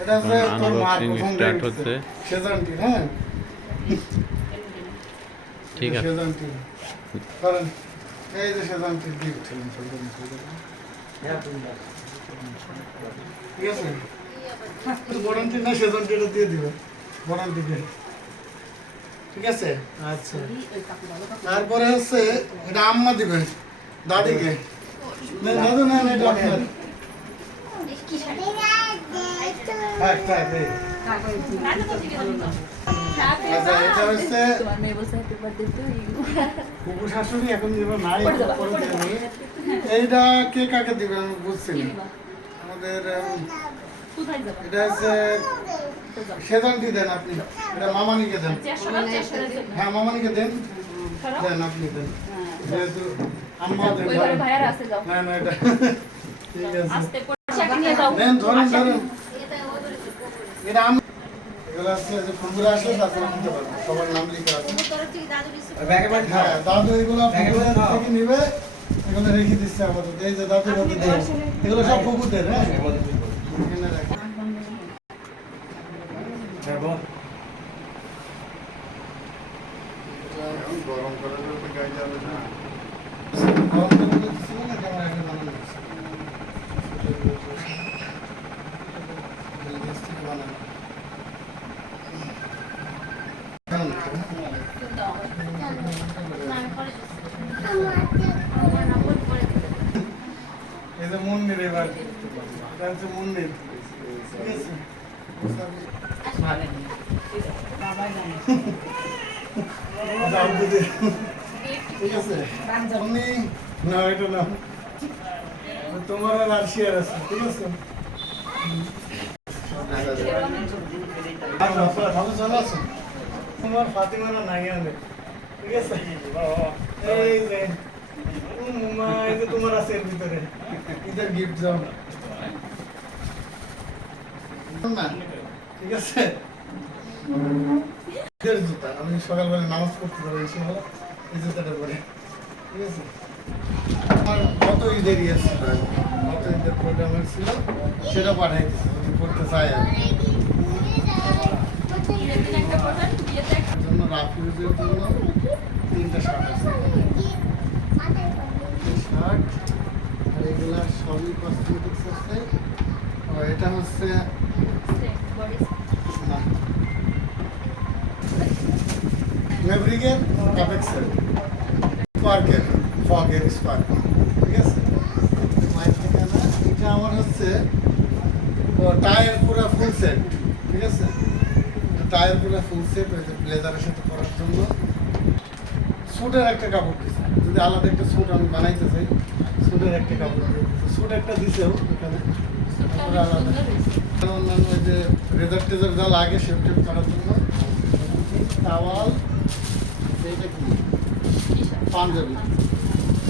এটা হচ্ছে তোর মার আনবক্সিং প্রথম স্টার্ট হচ্ছে। সেজানটি, হ্যাঁ ঠিক আছে। সেজানটি কারণ এই যে সেজানটির গিফট, ঠিক আছে। ওয়ারেন্টি না সেজানটি এটা দিয়ে দিবে ওয়ারেন্টি দিয়ে, ঠিক আছে। আচ্ছা, তারপরে হচ্ছে এটা আম্মা দিবে দাদিকে। না দাদু, না না এটা আপনার। আচ্ছা, এটা হচ্ছে কুকুর শাশুড়ি, এখন দিব নাই, এইটা কে কাকে দিবে আমি বুঝছি না। আমাদের এটা হচ্ছে সেজানটি দেন আপনি, এটা মামানিকে দেন। হ্যাঁ মামানিকে দেন, দেন আপনি দেন, যেহেতু আম্মা দেন। না না এটা ঠিক আছে, দেন ধরুন ধরুন। এটা এগুলো আছে যে ফুলগুলো আসলে তারপরে দিতে পারবো, সবার নাম লিখে আছে। হ্যাঁ দাদু এগুলো ফুকুদের থেকে নিবে, এগুলো রেখে দিচ্ছে আমাদের। এই যে দাদু দাদু দেয়, এগুলো সব ফুকুদের। হ্যাঁ এখানে রাখি। গরম করে গায়ে যাবে না, গরম করে দিচ্ছিল না কেমন একটা বানানো বানানো। এই যে মুন্নির, এবার এটা হচ্ছে মুন্নির, ঠিক আছে। ঠিক আছে উনি না, এটা না তোমার আর শেয়ার আছে, ঠিক আছে। ভালো চলে আছো, তোমার ফাতিমারা নাই আনে, ঠিক আছে। এই যে মামা, এই যে তোমার আছে এর ভিতরে ঈদের গিফট যাও না, ঠিক আছে। ঈদের জুতা আমি সকালবেলা নামাজ পড়তে যাবো ইনশাআল্লাহ, এই জুতাটা পরে, ঠিক আছে। আমার কত ঈদের ইয়ে ছিল, কত ঈদের প্রোগ্রামের ছিল, সেটা পাঠাই দিচ্ছি যদি পড়তে চাই। আর জন্য রাফিউজের জন্য 3টা শার্ট আছে, শার্ট। আর এগুলা সবই কসমেটিক্স আছে। এটা হচ্ছে না ম্যাভরিকের অ্যাপেক্সের স্পার্কের ফগের স্পার্ক, ঠিক আছে। এটা আমার হচ্ছে টায়ার পুরো ফুল সেট, ঠিক আছে। টায়ার পুরো ফুল সেট হয়েছে ব্লেজারের সাথে পরার জন্য। স্যুটের একটা কাপড় দিচ্ছে, যদি আলাদা একটা স্যুট আমি বানাইতে চাই, স্যুটের একটা কাপড় স্যুট একটা দিছেও এখানে আলাদা। অন্যান্য ওই যে রেজার টেজার যা লাগে শেপ টেপ করার জন্য টাওয়াল। এইটা কি পাঞ্জাবি,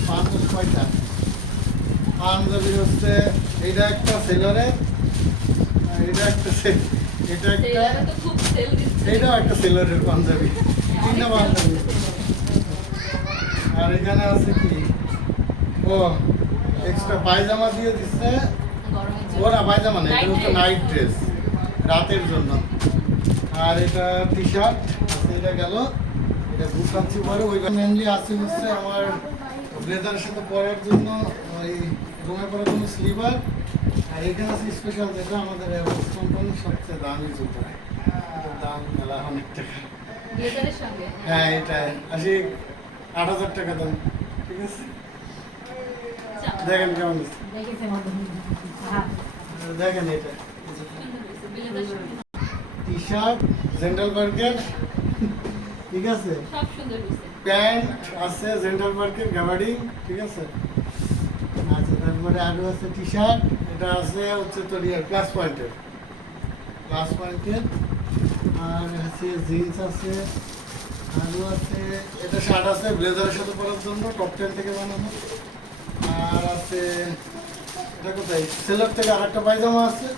পাঞ্জাবি কয়টা পাঞ্জাবি হচ্ছে, এইটা একটা সেলরের, এটা একটা এটা একটা, এইটাও একটা সেলরের পাঞ্জাবি, 3টা পাঞ্জাবি। আর এখানে আছে কি, ও এক্সট্রা পায়জামা দিয়ে দিচ্ছে। ওরা পায়জামা নেই, এটা হচ্ছে নাইট ড্রেস রাতের জন্য। আর এটা টি শার্ট, এটা গেল, এটা বুট পাচ্ছি পরে। ওই মেনলি আছে হচ্ছে আমার ব্লেজারের সাথে পরার জন্য, ওই রুমে পরার জন্য স্লিভার। আর এখানে আছে স্পেশাল, যেটা আমাদের এয়ারফোর্স কোম্পানির সবচেয়ে দামি জুতো, এটার দাম মেলা অনেক টাকা। হ্যাঁ এটা 8,000 টাকা দাম, ঠিক আছে। দেখেন কেমন দেখেন, এটা টি শার্ট জেন্টাল বার্গের, ঠিক আছে। প্যান্ট আছে জেন্টাল বার্গের গাবার্ডিং, ঠিক আছে। আচ্ছা তারপরে আরও আছে টি শার্ট, এটা আছে হচ্ছে তোর প্লাস পয়েন্টের, আর আছে জিন্স আছে, আরও আছে এটা শার্ট আছে ব্লেজারের সাথে পরার জন্য, টপ 10 থেকে বানানো। আর আছে এটা কোথায় সেলার থেকে আর একটা পায়জামা আছে,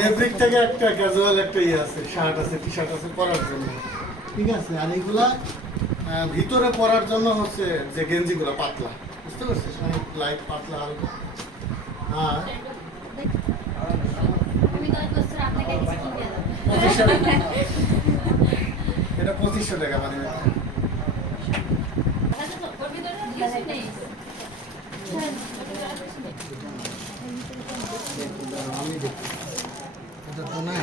মেভরিক থেকে একটা ক্যাজুয়াল একটা ইয়ে আছে, শার্ট আছে টি শার্ট আছে পরার জন্য, ঠিক আছে। আর এইগুলা ভিতরে পরার জন্য হচ্ছে যে গেঞ্জিগুলো পাতলা, বুঝতে পারছিস, অনেক লাইট পাতলা হালকা। আর এটা 2500 টাকা মানে আমি দেখি এটা তো না